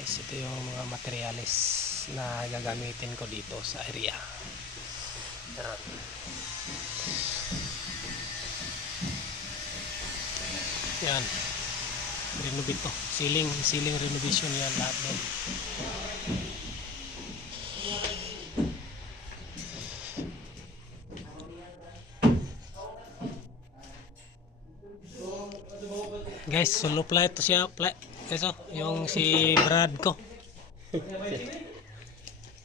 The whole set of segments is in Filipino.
guys, ito yung mga materyales na gagamitin ko dito sa area. Yan, renovate to, ceiling renovation yan lahat doon. Guys, solo flight to siya, eso, yung si Brad ko.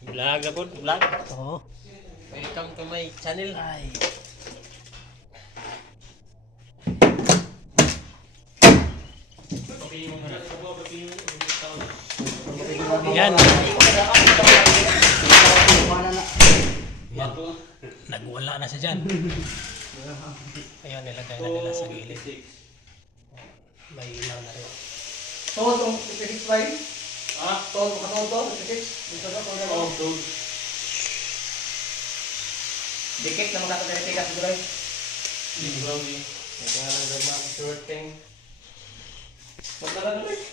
Vlog abot, vlog. Oo. Welcome to my channel. Ay. Yan. Yan. Nagwala na siya dyan. Ayun, nilagay na nila sa gilid. May ilaw na rin. Tuhod ang ipikix ba yun? Ha? Tuhod makatuhod to, ipikix? Dito na, kung Oh, gano'n. dude. Dikit na makatagalitika siguro eh. Vlogging. Kaya lang gagawin ang short thing. Magdala na rin.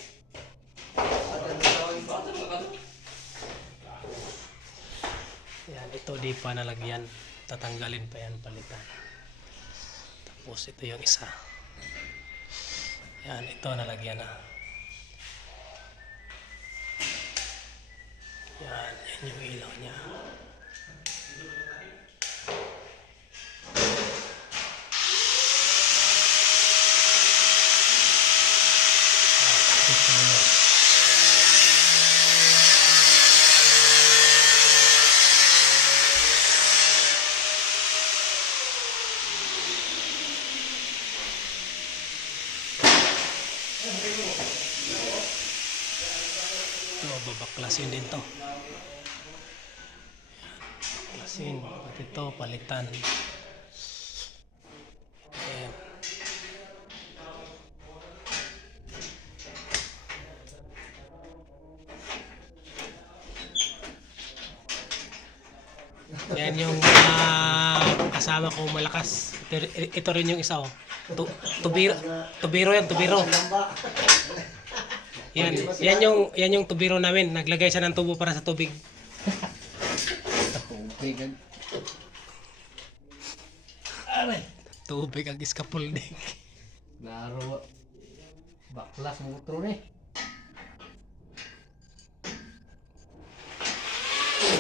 Yan, ito di pa nalagyan. Tatanggalin pa yan, palitan. Tapos ito yung isa. Yan, ito nalagyan na. Yan, yan yung ilaw niya. Ito yun. Ito, babaklasin din to. Babaklasin. At ito, palitan. Ayan. Yan yung kasama ko malakas. Ito rin yung isa, oh. Tubiro yan, tubiro. Yan yung tubiro namin. Naglagay siya ng tubo para sa tubig. Aray. Tubig ang scaffolding. Laro. Baklas mo utro eh.